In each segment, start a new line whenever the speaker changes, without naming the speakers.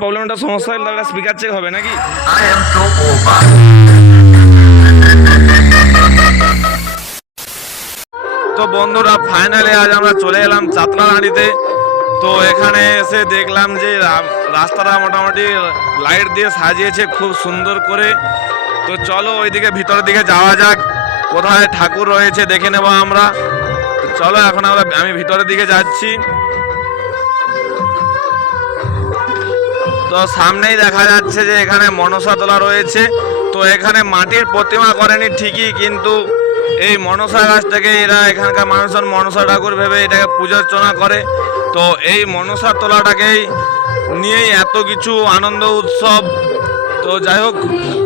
প্রবলেমটা সমস্যা হলে তাহলে স্পিকার চেক হবে নাকি. তো বন্ধুরা ফাইনালি আজ আমরা চলে এলাম চাতলাহাড়িতে তো এখানে এসে দেখলাম যে রাস্তাটা মোটামুটি লাইট দিয়ে সাজিয়েছে খুব সুন্দর করে। তো চলো ওইদিকে ভিতরের দিকে যাওয়া যাক। কোথায় ঠাকুর রয়েছে দেখে নেব আমরা। চলো এখন আমরা আমি ভিতরের দিকে যাচ্ছি। তো সামনেই দেখা যাচ্ছে যে এখানে মনসা তোলা রয়েছে। তো এখানে মাটির প্রতিমা করেনি ঠিকই, কিন্তু এই মনসা গাছ গাছটাকে এরা এখানকার মানুষজন মনসা ঠাকুর ভেবে এটাকে পূজা অর্চনা করে। তো এই মনসা তোলাটাকেই নিয়েই এত কিছু আনন্দ উৎসব। তো যাই হোক,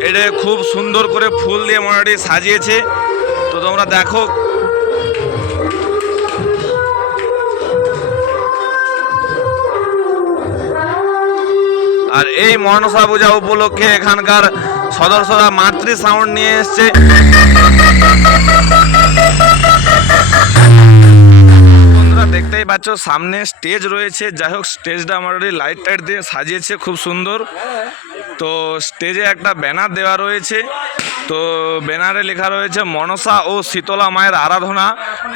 এটা খুব সুন্দর করে ফুল দিয়ে মোটামুটি সাজিয়েছে। তো তোমরা দেখো আর এই মনসা পূজা উপলক্ষে এখানকার সদস্যরা মাতৃ সাউন্ড নিয়ে এসছে। দেখতেই পাচ্ছ, সামনে স্টেজ রয়েছে। যাই হোক স্টেজটা আমার লাইট টাইট দিয়ে সাজিয়েছে, খুব সুন্দর। তো স্টেজে একটা ব্যানার দেওয়া রয়েছে। তো ব্যানারে লেখা রয়েছে, মনসা ও শীতলা মায়ের আরাধনা।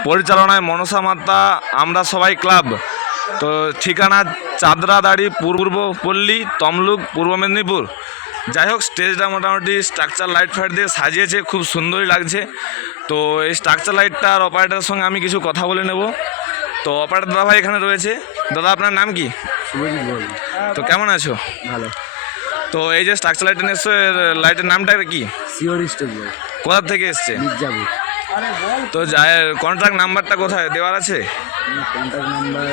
পরিচালনায় মনসা মাতা, আমরা সবাই ক্লাব তো ঠিকানা চাঁদরাদাড়ি পূর্ব পল্লী তমলুক পূর্ব মেদিনীপুর। যাই হোক স্টেজটা মোটামুটি স্ট্রাকচার লাইট ফাইট দিয়ে সাজিয়েছে খুব সুন্দরই লাগছে। তো এই স্ট্রাকচার লাইটটার অপারেটারের সঙ্গে আমি কিছু কথা বলে নেব। তো অপারেটার দাদা ভাই এখানে রয়েছে। দাদা আপনার নাম কি? তো কেমন আছো?
ভালো।
তো এই যে স্ট্রাকচার লাইট এসছো লাইটের নামটা কি?
সিওর স্টেপ বল
কোথা থেকে এসছে? তো যাই কন্ট্রাক্ট নাম্বারটা কোথায়? দেওয়ার আছে?
নাম্বার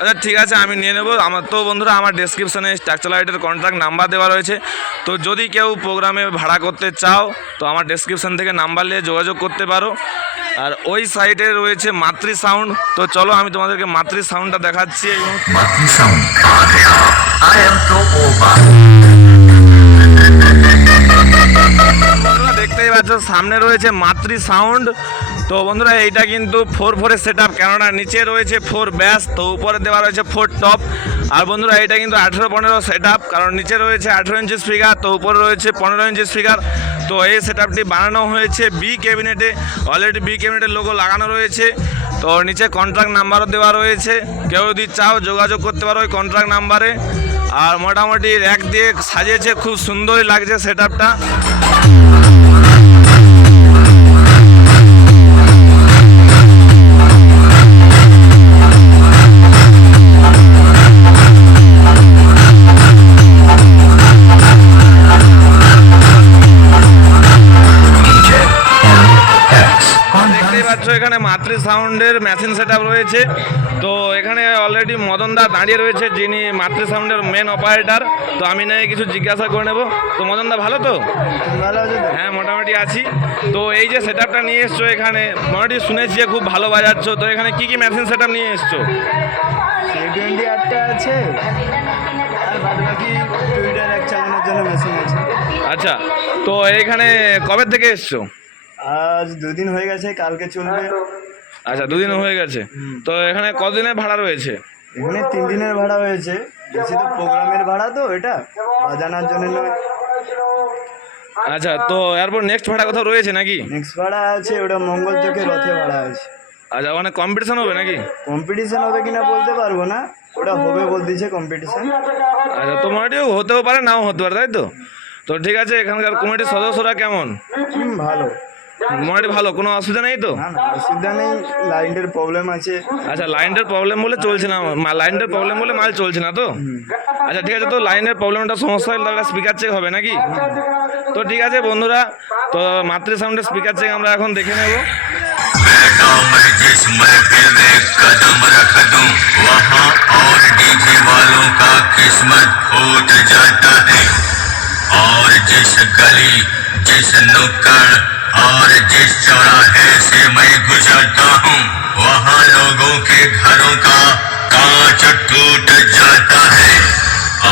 আচ্ছা ঠিক আছে আমি নিয়ে নেব। আমার তো বন্ধুরা আমার ডেসক্রিপশনে স্ট্রাকচার লাইটের কন্ট্রাক্ট নাম্বার দেওয়া রয়েছে। তো যদি কেউ প্রোগ্রামে ভাড়া করতে চাও তো আমার ডেসক্রিপশন থেকে নাম্বার নিয়ে যোগাযোগ করতে পারো। আর ওই সাইডে রয়েছে মাতৃ সাউন্ড তো চলো আমি তোমাদেরকে মাতৃ সাউন্ডটা দেখাচ্ছি। দেখতেই পাচ্ছ সামনে রয়েছে মাতৃ সাউন্ড তো বন্ধুরা, এইটা কিন্তু ফোর ফোরের সেট আপ কেননা নিচে রয়েছে ফোর ব্যাস তো উপরে দেওয়া রয়েছে ফোর টপ আর বন্ধুরা এটা কিন্তু আঠেরো পনেরো সেট আপ কারণ নিচে রয়েছে আঠেরো ইঞ্চি স্পিকার তো উপরে রয়েছে পনেরো ইঞ্চি স্পিকার তো এই সেট আপটি বানানো হয়েছে বি ক্যাবিনেটে অলরেডি বি ক্যাবিনেটের লোগো লাগানো রয়েছে। তো নিচে কন্ট্রাক্ট নাম্বারও দেওয়া রয়েছে। কেউ যদি চাও যোগাযোগ করতে পারো ওই কন্ট্রাক্ট নাম্বারে আর মোটামুটি র্যাক দিয়ে সাজিয়েছে, খুব সুন্দরই লাগছে সেট আপটা দেখতেই এখানে মাতৃ সাউন্ডের মেশিন সেট রয়েছে। তো এখানে অলরেডি মদন দা দাঁড়িয়ে রয়েছে যিনি মাতৃ সাউন্ডের মেন অপারেটর তো আমি না কিছু জিজ্ঞাসা করে নেব। তো মদন দা ভালো তো?
ভালো আছে।
হ্যাঁ মোটামুটি আছি। তো এই যে সেট আপটা নিয়ে এসছো এখানে মোটামুটি শুনেছি যে খুব ভালো বাজাচ্ছ। তো এখানে কি কি মেশিন সেট নিয়ে এসছো?
আছে।
আচ্ছা তো এখানে কবে থেকে এসছো?
আজ দুদিন হয়ে গেছে কালকে চলবে।
আচ্ছা দুদিন হয়ে গেছে। তো এখানে কদিনের ভাড়া রয়েছে?
এখানে তিন দিনের ভাড়া হয়েছে বেশি তো প্রোগ্রামের ভাড়া তো এটা বাজানোর জন্য নয়।
আচ্ছা তো এরপর নেক্সট ভাড়া কোথাও রয়েছে নাকি?
নেক্সট ভাড়া আছে ওটা মঙ্গল চোখে রথে ভাড়া আছে।
আচ্ছা ওখানে কম্পিটিশন হবে নাকি?
কম্পিটিশন হবে কিনা বলতে পারব না ওটা হবে বলতেছে কম্পিটিশন
আচ্ছা তোমার হতেও পারে নাও হতে পারে তাই তো? তো ঠিক আছে এখানকার কমিটির সদস্যরা কেমন?
হুম ভালো।
মোটামুটি ভালো কোনো অসুবিধা নেই তো
না না অসুবিধা নেই লাইনের প্রবলেম আছে
আচ্ছা লাইনটার প্রবলেম বলে চলছে না মা- লাইনটার প্রবলেম বলে মাল চলছে না তো আচ্ছা ঠিক আছে তো লাইনের প্রবলেমটা সমস্যা হলে তাহলে স্পিকার চেক হবে নাকি তো ঠিক আছে বন্ধুরা তো মাতৃ সাউন্ডের স্পিকার চেক আমরা এখন দেখে নেব
बैठा मैं जिस महफिल में कदम रख दूं वहाँ और डीजे वालों का किस्मत फूट जाता है और जिस गली जिस नुक्कड़ और जिस चौराहे से मैं गुजरता हूँ वहाँ लोगों के घरों का कांच टूट जाता है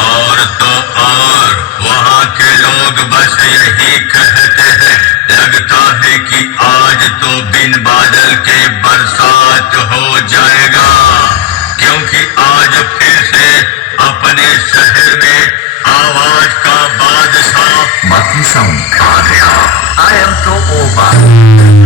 और तो और वहाँ के लोग बस यही कहते हैं लगता है कि आज तो बिन बादल के बरसात हो जाएगा क्योंकि आज फिर से अपने शहर में
Party Sound. I am to over.